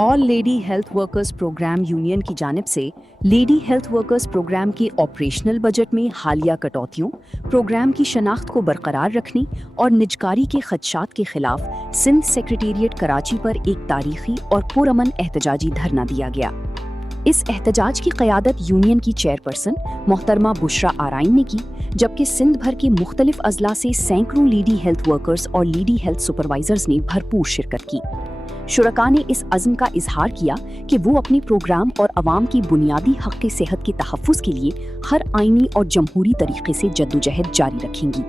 All lady health workers programme union की जानिब से लेडी हेल्थ वर्कर्स प्रोग्राम के ऑपरेशनल बजट में हालिया कटौतियों, प्रोग्राम की शनाख्त को बरकरार रखने और निजकारी के खदशात के खिलाफ सिंध सेक्रेटेरिएट कराची पर एक तारीखी और पुरअमन एहतजाजी धरना दिया गया। इस एहतजाज की क़यादत यूनियन की चेयरपर्सन मोहतरमा बुशरा आराइन ने की, जबकि सिंध भर के मुख्तलिफ अजला से सैकड़ों लेडी हेल्थ वर्कर्स और लेडी हेल्थ सुपरवाइजर्स ने भरपूर शिरकत की। शुरका ने इस अज़्म का इजहार किया कि वो अपने प्रोग्राम और अवाम की बुनियादी हक़ सेहत के तहफ़्फ़ुज़ के लिए हर आइनी और जमहूरी तरीके से जद्दोजहद जारी रखेंगी।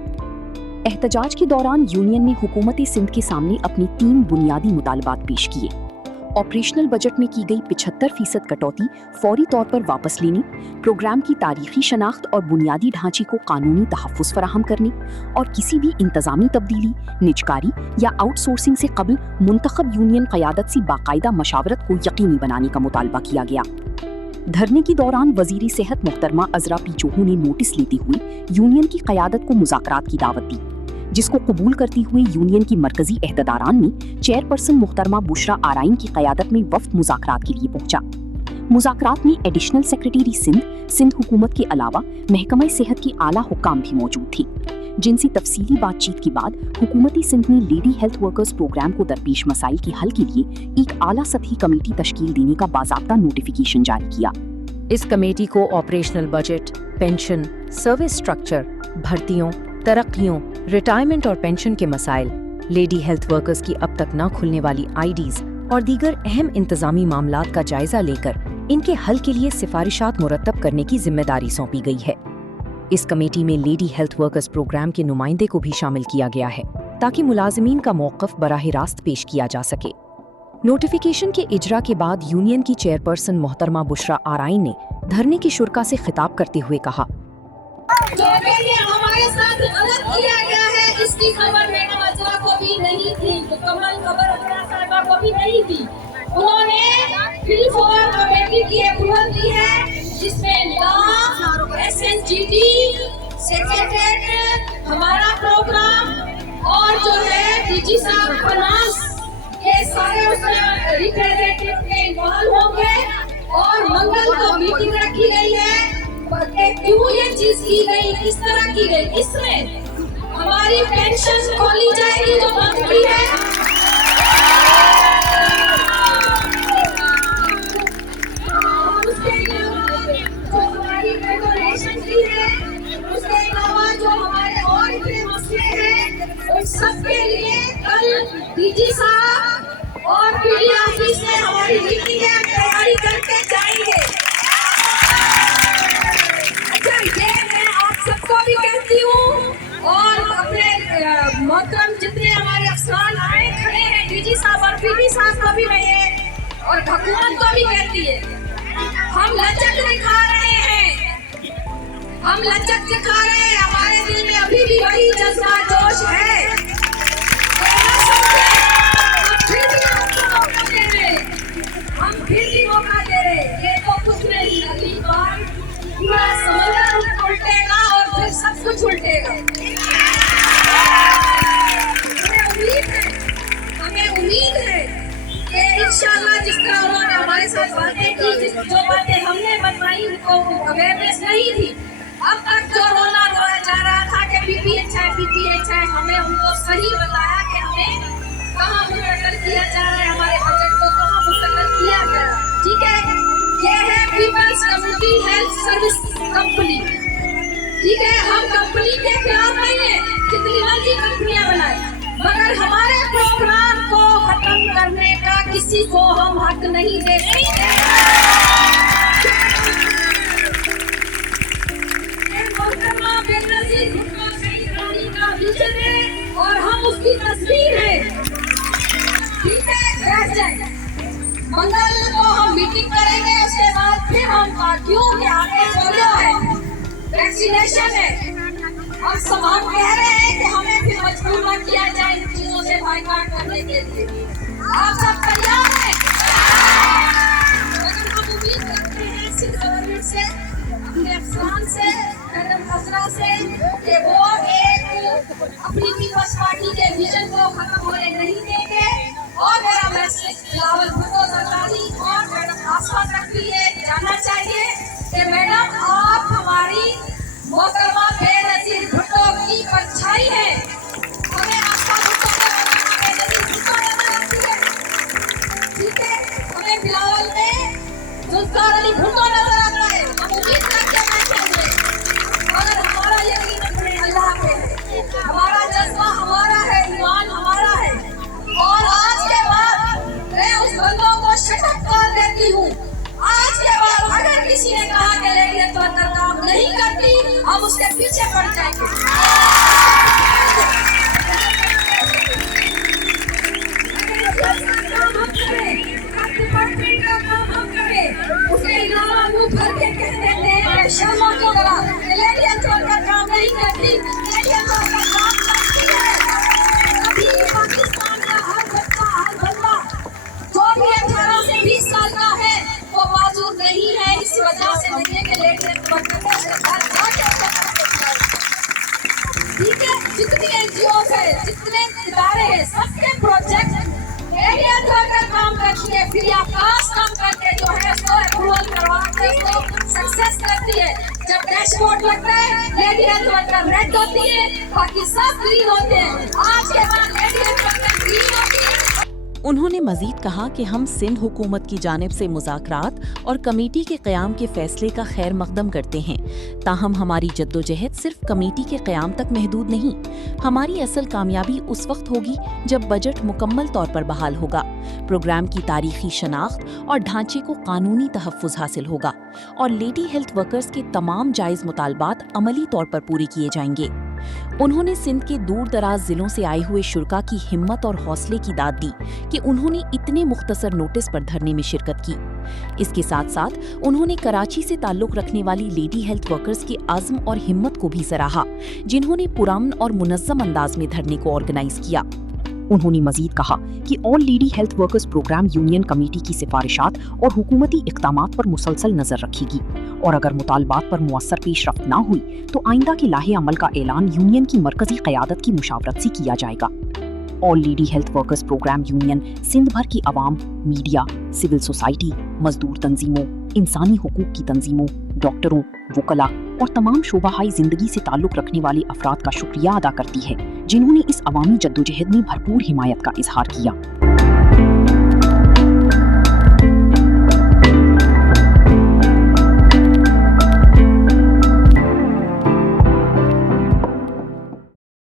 एहतजाज के दौरान यूनियन ने हुकूमत सिंध के सामने अपने 3 बुनियादी मुतालबात पेश किए। ऑपरेशनल बजट में की गई 75% कटौती फौरी तौर पर वापस लेने, प्रोग्राम की तारीखी शनाख्त और बुनियादी ढांचे को कानूनी तहफ़्फ़ुज़ फराहम करने और किसी भी इंतज़ामी तब्दीली, निजकारी या आउटसोर्सिंग से कबल मुंतखब यूनियन क़यादत से बाकायदा मशावरत को यकीनी बनाने का मुतालबा किया गया। धरने के दौरान वज़ीर सेहत मोहतरमा अज़रा पीचोहू ने नोटिस लेते हुए यूनियन की क़यादत को मुज़ाकरात की दावत दी, जिसको कबूल करती हुई यूनियन की मरकजी अहदेदारान में चेयरपर्सन मोहतरमा बुशरा आराइन की क़यादत में वफ़द मुज़ाकरात के लिए पहुंचा। मुज़ाकरात में एडिशनल सेक्रेटरी सिंध हुकूमत के अलावा महकमा सेहत के आला हुक्काम भी मौजूद थे, जिनसे तफसीली बातचीत के बाद हुकूमती सिंध ने लेडी हेल्थ वर्कर्स प्रोग्राम को दरपेश मसाइल के हल के लिए एक आला सतही कमेटी तश्कील देने का बाज़ाब्ता नोटिफिकेशन जारी किया। इस कमेटी को operational budget, pension, service structure, भर्तियों, तरक्कियों, रिटायरमेंट और पेंशन के मसाइल, लेडी हेल्थ वर्कर्स की अब तक न खुलने वाली आईडीज और दीगर अहम इंतजामी मामलात का जायजा लेकर इनके हल के लिए सिफारिशात मुरतब करने की जिम्मेदारी सौंपी गई है। इस कमेटी में लेडी हेल्थ वर्कर्स प्रोग्राम के नुमाइंदे को भी शामिल किया गया है, ताकि मुलाजिमीन का मौक़िफ़ बराह रास्त पेश किया जा सके। नोटिफिकेशन के इजरा के बाद यूनियन की चेयरपर्सन मोहतरमा बुशरा आराइन ने धरने के शुरका से खिताब करते हुए कहा, जो ये हमारे साथ गलत किया गया है, इसकी खबर मैडम अजरा को भी नहीं थी, मुकम्मल खबर अजरा साहिबा को भी नहीं थी। उन्होंने फिलफोर कमेटी की एक बुलंदी है, जिसमें लॉ, एसएनजीटी, सेक्रेटेरिएट, हमारा प्रोग्राम और जो है डीजी साहब फाइनेंस के सारे उसमें रिप्रेजेंटेटिव के इन्वॉल्व होंगे और मंगल को मीटिंग रखी गई है। क्यों ये चीज की गई, किस तरह की गई, इसमें हमारी पेंशन खोली जाएगी जो बंद हुई है। उसके अलावा जो हमारी रेगुलेशन की है, उसके अलावा जो हमारे और इतने मसले हैं, उन सब के लिए कल डीजी साहब और पीडी ऑफिस में हमारी मीटिंग है, तैयारी करके जाएंगे। सबको भी कहती हूँ और अपने मोहतरम जितने हमारे अफसरान आए खड़े हैं, डीजी साहब और पीडी साहब को भी रहे और हुकूमत को भी कहती है, हम लचक दिखा रहे हैं, हम लचक दिखा रहे हैं, हमारे दिल में अभी भी वही जज्बा जोश है। हम फिर भी मौका दे रहे, ये तो कुछ नहीं, अगली बार पूरा समंदर उल्टेगा और फिर सब कुछ उल्टेगा। हमें उम्मीद है कि इंशाल्लाह जिस तरह उन्होंने हमारे साथ बातें की, जो बातें हमने बनवाई उनको अवेयरनेस नहीं थी। अब तक जो रोया जा रहा था कि पीपीएच है, हमने उनको सही बताया कि हमें कहाँ मुस्तकल किया जा रहा है, हमारे बजट को कहाँ मुस्तकल किया गया। ठीक है, ये है people's community health service company. ठीक है, हम कंपनी के खिलाफ नहीं है, कितनी मर्जी कंपनियां बनाए, मगर हमारे प्रोग्राम को खत्म करने का किसी को हम हक नहीं देते। और हम उसकी तस्वीर है। ठीक है, बैठ जाए, मंगल को हम मीटिंग करेंगे, उसके बाद फिर हम क्यों के आगे पोलियो है, वैक्सीनेशन है, हम कह रहे हैं कि हमें फिर मजबूर न किया जाए इन चीजों से बाइकाट करने के लिए। आप सब तैयार हैं? अगर हम उम्मीद करते हैं सिंध गवर्नमेंट से, अपने अफसरान से, मैडम हजरा से, कि वो एक अपनी पीपल्स पार्टी के विजन को खत्म होने नहीं देंगे। और मेरा मैसेज बिलावल भुट्टो सरकार जितने इदारे हैं सबके प्रोजेक्ट एरिया का काम करती है, फिर या कास्ट काम करके जो है उसको अप्रूवल करवा के उसको सक्सेस करती है। जब डैशबोर्ड लगता है लेडी हेल्थ वर्कर रेड होती है, बाकी सब ग्रीन होते हैं। आज के बाद लेडी हेल्थ वर्कर ग्रीन होती है। उन्होंने मजीद कहा कि हम सिंध हुकूमत की जानिब से मुज़ाकरात और कमेटी के क़याम के फैसले का खैर मकदम करते हैं, ताहम हमारी जद्दोजहद सिर्फ कमेटी के क़याम तक महदूद नहीं। हमारी असल कामयाबी उस वक्त होगी जब बजट मुकम्मल तौर पर बहाल होगा, प्रोग्राम की तारीखी शनाख्त और ढांचे को कानूनी तहफ़्फ़ुज़ हासिल होगा और लेडी हेल्थ वर्कर्स के तमाम जायज़ मुतालबात अमली तौर पर पूरे किए जाएंगे। उन्होंने सिंध के दूर दराज जिलों से आए हुए शुरका की हिम्मत और हौसले की दाद दी कि उन्होंने इतने मुख्तसर नोटिस पर धरने में शिरकत की। इसके साथ साथ उन्होंने कराची से ताल्लुक रखने वाली लेडी हेल्थ वर्कर्स की आज़्म और हिम्मत को भी सराहा, जिन्होंने पुरअमन और मुनज़्ज़म अंदाज में धरने को ऑर्गेनाइज किया। उन्होंने मजीद कहा कि all lady health workers programme union committee की सिफारिशात और हुकूमती इक़दामात पर मुसलसल नजर रखेगी और अगर मुतालबात पर मुअस्सर पेशरफ्त ना हुई तो आइंदा के लाहे अमल का ऐलान यूनियन की मरकजी क़यादत की मुशावरत से किया जाएगा। All lady health workers programme union Sindh भर की आवाम, मीडिया, सिविल सोसाइटी, मजदूर तंजीमों, इंसानी हुकूक की तंजीमों, डॉक्टरों, वकला और तमाम शोबाहाई जिंदगी से ताल्लुक रखने वाले अफराद का शुक्रिया अदा करती है, जिन्होंने इस अवामी जद्दोजहद में भरपूर हिमायत का इजहार किया।